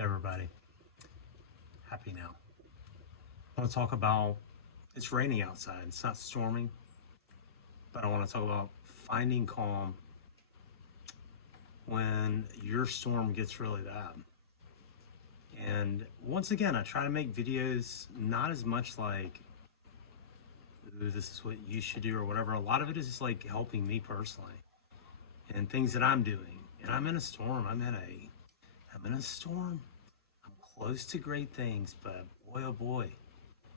Hey everybody, happy now. I want to talk about it's raining outside. It's not storming, but I want to talk about finding calm when your storm gets really bad. And once again, I try to make videos not as much like, ooh, this is what you should do or whatever. A lot of it is just like helping me personally and things that I'm doing. And I'm in a storm. I'm in a storm. I'm close to great things, but boy, oh boy,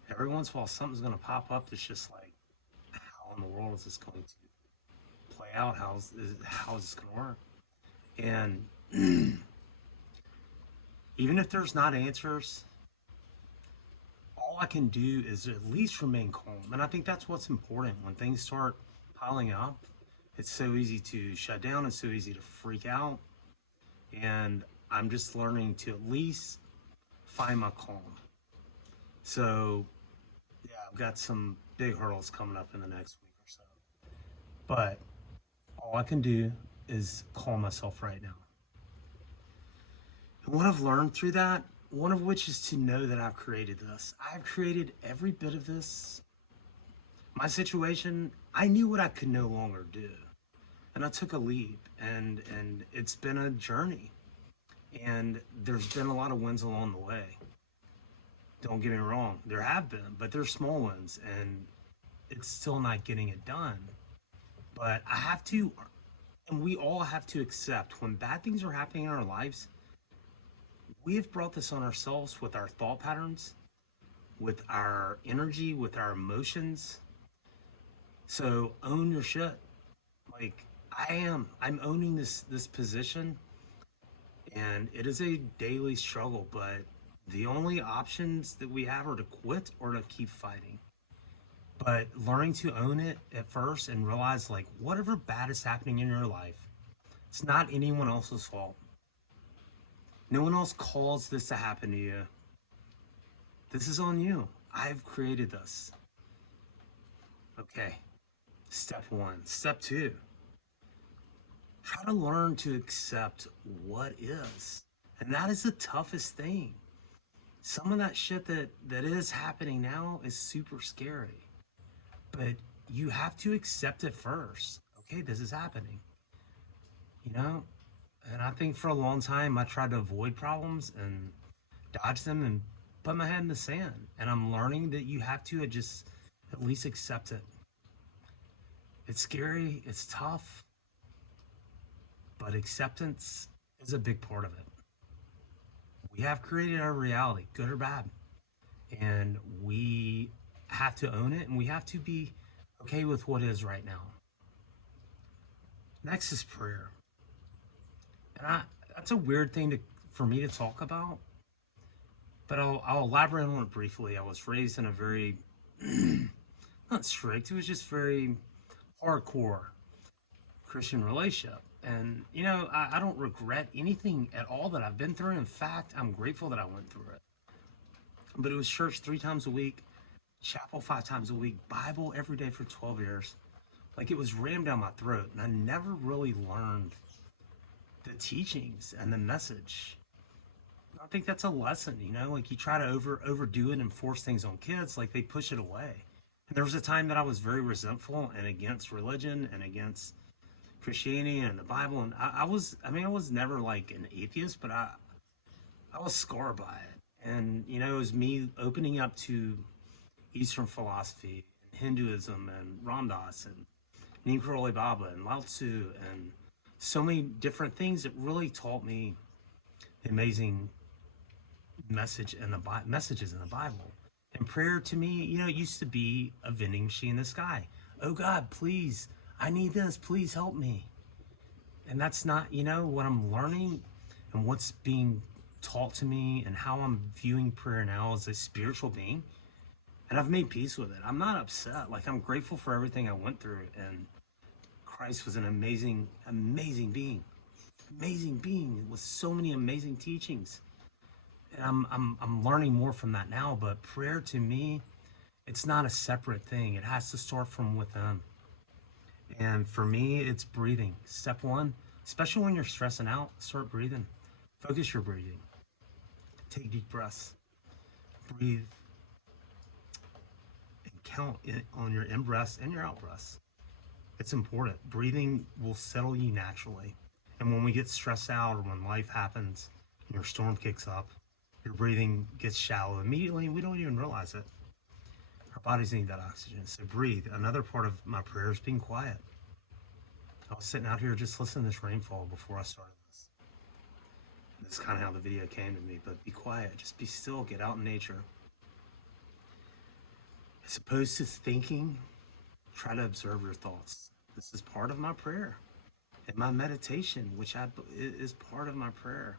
every once in a while something's going to pop up that's just like, how in the world is this going to play out? How is this going to work? And even if there's not answers, all I can do is at least remain calm. And I think that's what's important when things start piling up. It's so easy to shut down. It's so easy to freak out. And I'm just learning to at least find my calm. So, yeah, I've got some big hurdles coming up in the next week or so. But all I can do is calm myself right now. And what I've learned through that, one of which is to know that I've created this. I've created every bit of this. My situation, I knew what I could no longer do. And I took a leap, and it's been a journey. And there's been a lot of wins along the way. Don't get me wrong, there have been, but they're small ones, and it's still not getting it done. But I have to, and we all have to accept when bad things are happening in our lives, we have brought this on ourselves with our thought patterns, with our energy, with our emotions. So own your shit. Like I'm owning this position, and it is a daily struggle. But the only options that we have are to quit or to keep fighting. But learning to own it at first and realize like whatever bad is happening in your life, it's not anyone else's fault. No one else caused this to happen to you. This is on you. I've created this. Okay. Step one. Step two. Try to learn to accept what is. And that is the toughest thing. Some of that shit that is happening now is super scary. But you have to accept it first. Okay, this is happening. You know? And I think for a long time I tried to avoid problems and dodge them and put my head in the sand. And I'm learning that you have to just at least accept it. It's scary, it's tough, but acceptance is a big part of it. We have created our reality, good or bad, and we have to own it and we have to be okay with what is right now. Next is prayer. And that's a weird thing for me to talk about, but I'll elaborate on it briefly. I was raised in a very, not strict, it was just very hardcore Christian relationship. And, I don't regret anything at all that I've been through. In fact, I'm grateful that I went through it. But it was church 3 times a week, chapel 5 times a week, Bible every day for 12 years. Like it was rammed down my throat. And I never really learned the teachings and the message. I think that's a lesson, like you try to overdo it and force things on kids, like they push it away. And there was a time that I was very resentful and against religion and against Christianity and the Bible. And I was never like an atheist, but I was scarred by it. And, it was me opening up to Eastern philosophy, and Hinduism, and Ram Dass, and Neem Karoli Baba, and Lao Tzu, and so many different things that really taught me amazing messages in the Bible. And prayer to me, it used to be a vending machine in the sky. Oh God, please, I need this. Please help me. And that's not, what I'm learning and what's being taught to me and how I'm viewing prayer now as a spiritual being. And I've made peace with it. I'm not upset. Like I'm grateful for everything I went through. And Christ was an amazing, amazing being with so many amazing teachings. And I'm learning more from that now. But prayer to me, it's not a separate thing. It has to start from within. And for me, it's breathing. Step one, especially when you're stressing out, start breathing. Focus your breathing. Take deep breaths. Breathe and count on your in breaths and your out breaths. It's important. Breathing will settle you naturally. And when we get stressed out or when life happens and your storm kicks up, your breathing gets shallow immediately and we don't even realize it. Our bodies need that oxygen. So breathe. Another part of my prayer is being quiet. I was sitting out here just listening to this rainfall before I started this. That's kind of how the video came to me, but be quiet. Just be still. Get out in nature. As opposed to thinking, try to observe your thoughts. This is part of my prayer and my meditation, which is part of my prayer.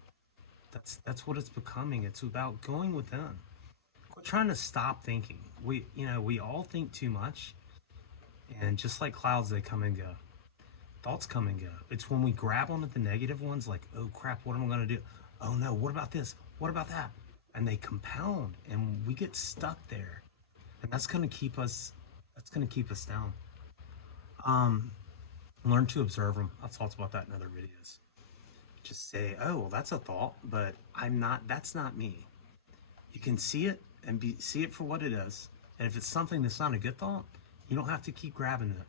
That's what it's becoming. It's about going within. Quit trying to stop thinking. We all think too much, and just like clouds, they come and go. Thoughts come and go. It's when we grab onto the negative ones, like, oh crap, what am I going to do? Oh no, what about this? What about that? And they compound, and we get stuck there, and that's going to keep us. That's going to keep us down. Learn to observe them. I've talked about that in other videos. Just say, oh, well, that's a thought, but I'm not. That's not me. You can see it and see it for what it is. And if it's something that's not a good thought, you don't have to keep grabbing at it.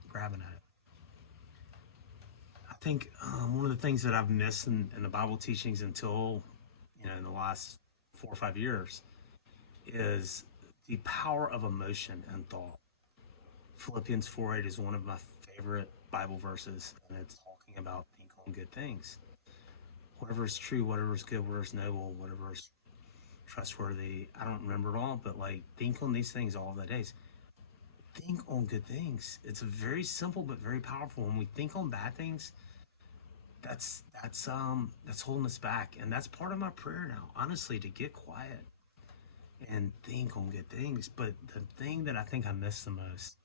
I think one of the things that I've missed in the Bible teachings until, in the last 4 or 5 years is the power of emotion and thought. Philippians 4:8 is one of my favorite Bible verses, and it's talking about think on good things. Whatever is true, whatever is good, whatever is noble, whatever is trustworthy. I don't remember it all, but think on these things all the days. Think on good things. It's very simple but very powerful. When we think on bad things, that's holding us back, and that's part of my prayer now. Honestly, to get quiet and think on good things. But the thing that I think I miss the most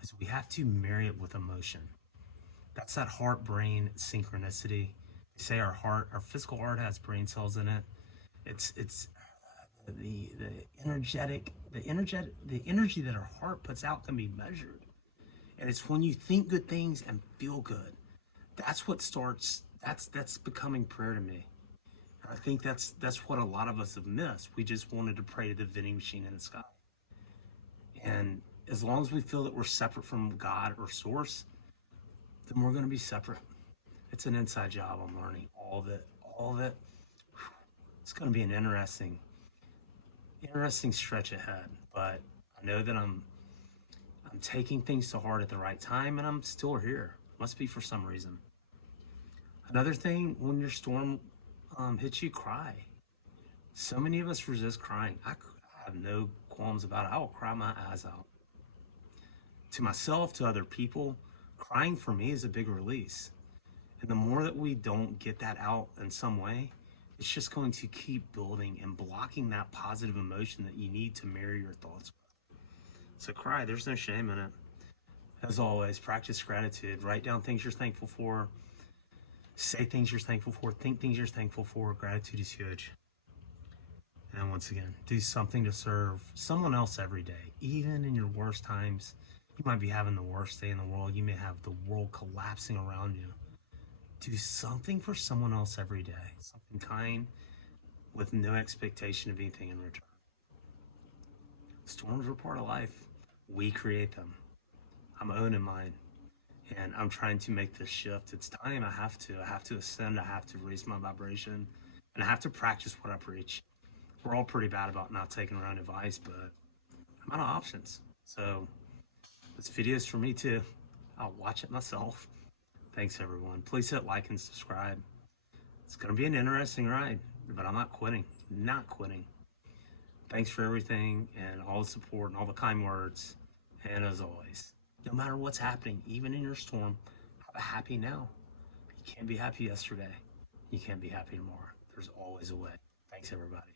is we have to marry it with emotion. That's that heart-brain synchronicity. They say our physical heart has brain cells in it. It's the energy that our heart puts out can be measured, and it's when you think good things and feel good. That's what starts. That's becoming prayer to me. And I think that's what a lot of us have missed. We just wanted to pray to the vending machine in the sky, and as long as we feel that we're separate from God or Source, then we're going to be separate. It's an inside job. I'm learning all of it. It's going to be an interesting stretch ahead, but I know that I'm taking things to heart at the right time, and I'm still here. Must be for some reason. Another thing, when your storm hits you, cry. So many of us resist crying. I have no qualms about it. I will cry my eyes out. To myself, to other people, crying for me is a big release. And the more that we don't get that out in some way, it's just going to keep building and blocking that positive emotion that you need to marry your thoughts with. So cry, there's no shame in it. As always, practice gratitude. Write down things you're thankful for. Say things you're thankful for. Think things you're thankful for. Gratitude is huge. And once again, do something to serve someone else every day. Even in your worst times, you might be having the worst day in the world. You may have the world collapsing around you. Do something for someone else every day. Something kind with no expectation of anything in return. Storms are part of life. We create them. I'm owning mine. And I'm trying to make this shift. It's time. I have to ascend. I have to raise my vibration. And I have to practice what I preach. We're all pretty bad about not taking our own advice, but I'm out of options. So this video is for me too. I'll watch it myself. Thanks everyone. Please hit like and subscribe. It's going to be an interesting ride, but I'm not quitting. Not quitting. Thanks for everything and all the support and all the kind words. And as always, no matter what's happening, even in your storm, have a happy now. You can't be happy yesterday. You can't be happy tomorrow. There's always a way. Thanks everybody.